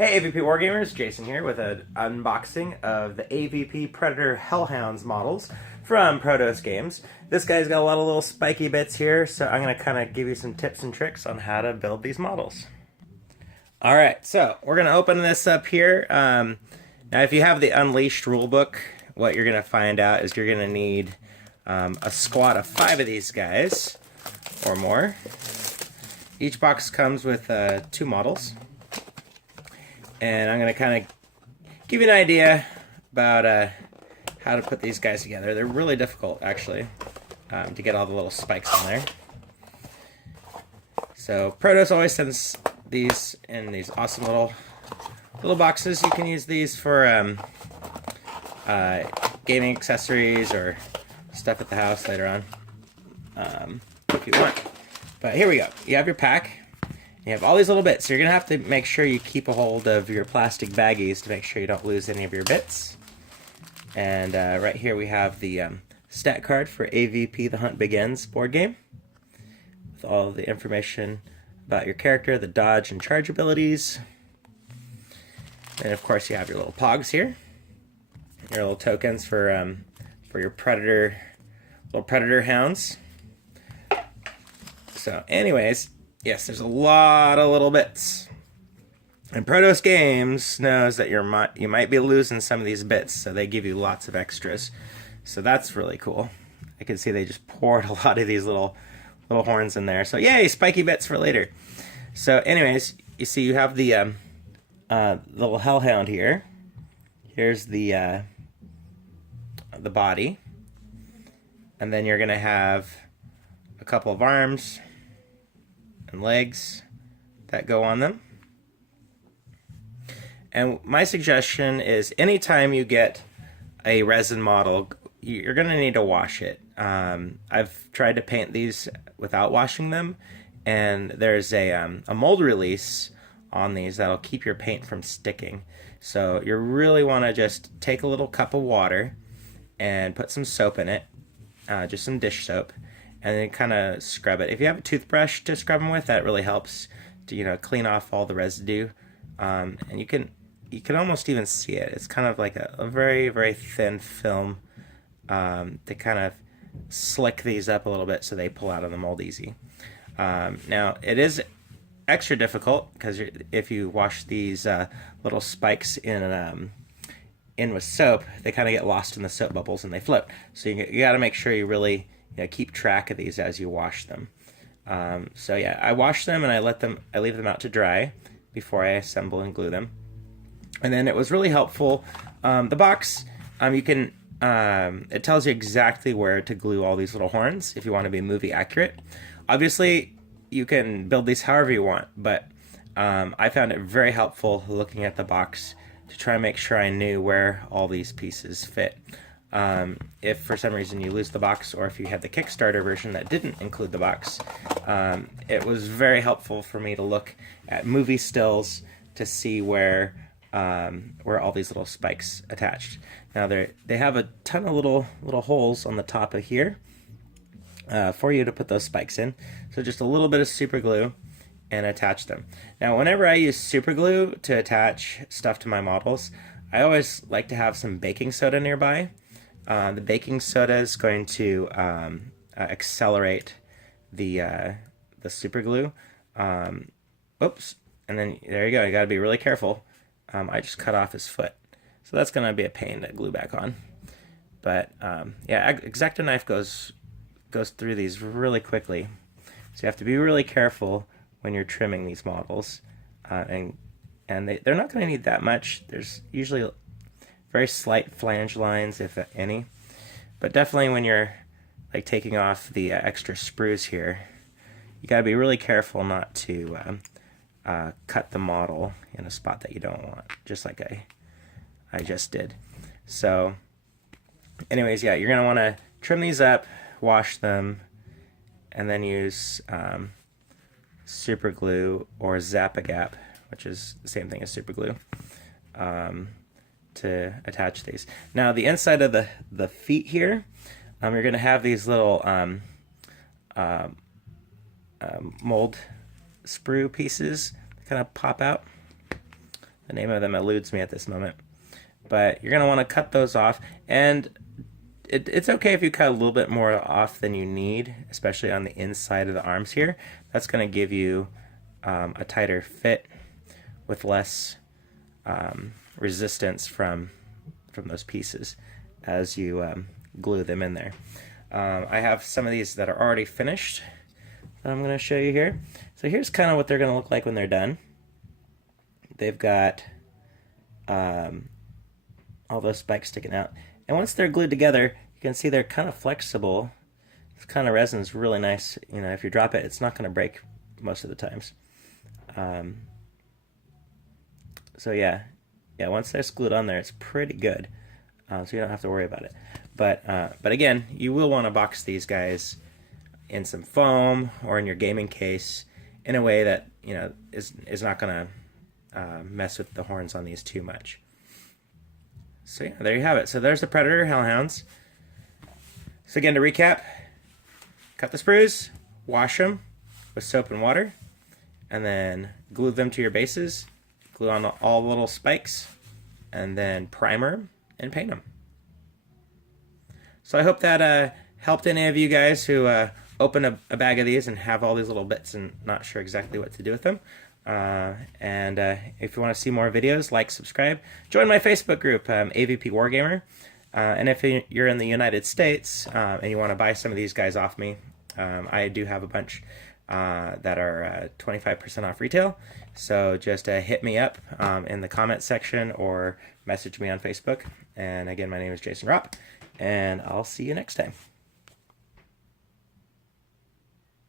Hey AVP Wargamers, Jason here with an unboxing of the AVP Predator Hellhounds models from Prodos Games. This guy's got a lot of little spiky bits here, so I'm going to kind of give you some tips and tricks on how to build these models. Alright, so we're going to open this up here. Now if you have the Unleashed rulebook, what you're going to find out is you're going to need a squad of 5 of these guys, or more. Each box comes with 2 models. And I'm going to kind of give you an idea about how to put these guys together. They're really difficult, actually, to get all the little spikes on there. So Prodos always sends these in these awesome little boxes. You can use these for gaming accessories or stuff at the house later on, if you want. But here we go. You have your pack. You have all these little bits, so you're going to have to make sure you keep a hold of your plastic baggies to make sure you don't lose any of your bits. And right here we have the stat card for AVP The Hunt Begins board game, with all the information about your character, the dodge and charge abilities. And of course you have your little pogs here, your little tokens for your little predator hounds. So anyways, yes, there's a lot of little bits. And Prodos Games knows that you might be losing some of these bits, so they give you lots of extras. So that's really cool. I can see they just poured a lot of these little horns in there. So yay, spiky bits for later. So anyways, you see you have the little hellhound here. Here's the body. And then you're going to have a couple of arms and legs that go on them. And my suggestion is anytime you get a resin model, you're going to need to wash it. I've tried to paint these without washing them, and there's a mold release on these that'll keep your paint from sticking. So you really want to just take a little cup of water and put some soap in it, just some dish soap, and then kind of scrub it. If you have a toothbrush to scrub them with, that really helps to clean off all the residue. And you can almost even see it. It's kind of like a very, very thin film to kind of slick these up a little bit so they pull out of the mold easy. Now it is extra difficult because if you wash these little spikes in with soap, they kind of get lost in the soap bubbles and they float. So you got to make sure you really keep track of these as you wash them. So yeah, I wash them and I leave them out to dry before I assemble and glue them. And then it was really helpful. The box, you can it tells you exactly where to glue all these little horns if you want to be movie accurate. Obviously, you can build these however you want, but I found it very helpful looking at the box to try and make sure I knew where all these pieces fit. If for some reason you lose the box, or if you had the Kickstarter version that didn't include the box, it was very helpful for me to look at movie stills to see where all these little spikes attached. Now they have a ton of little holes on the top of here for you to put those spikes in. So just a little bit of super glue and attach them. Now whenever I use super glue to attach stuff to my models, I always like to have some baking soda nearby. The baking soda is going to accelerate the super glue. Oops, and then there you go. You got to be really careful. I just cut off his foot, so that's going to be a pain to glue back on. But yeah, X-Acto knife goes through these really quickly, so you have to be really careful when you're trimming these models. And they're not going to need that much. There's usually very slight flange lines, if any. But definitely when you're like taking off the extra sprues here, you got to be really careful not to cut the model in a spot that you don't want, just like I just did. So anyways, yeah, you're going to want to trim these up, wash them, and then use super glue or Zap-A-Gap, which is the same thing as super glue, to attach these. Now the inside of the feet here, you're going to have these little mold sprue pieces that kind of pop out. The name of them eludes me at this moment. But you're going to want to cut those off. And it's okay if you cut a little bit more off than you need, especially on the inside of the arms here. That's going to give you a tighter fit with less resistance from those pieces as you glue them in there. I have some of these that are already finished that I'm going to show you here. So here's kind of what they're going to look like when they're done. They've got all those spikes sticking out. And once they're glued together, you can see they're kind of flexible. This kind of resin is really nice. You know, if you drop it, it's not going to break most of the times. So yeah, once they're glued on there, it's pretty good. So you don't have to worry about it. But again, you will want to box these guys in some foam or in your gaming case in a way that, you know, is not going to mess with the horns on these too much. So yeah, there you have it. So there's the Predator Hellhounds. So again, to recap, cut the sprues, wash them with soap and water, and then glue them to your bases, glue on all the little spikes, and then primer and paint them. So I hope that helped any of you guys who open a bag of these and have all these little bits and not sure exactly what to do with them. And if you want to see more videos, like, subscribe, join my Facebook group, AVP Wargamer. And if you're in the United States and you want to buy some of these guys off me, I do have a bunch that are 25% off retail. So just hit me up in the comment section or message me on Facebook. And again, my name is Jason Ropp, and I'll see you next time.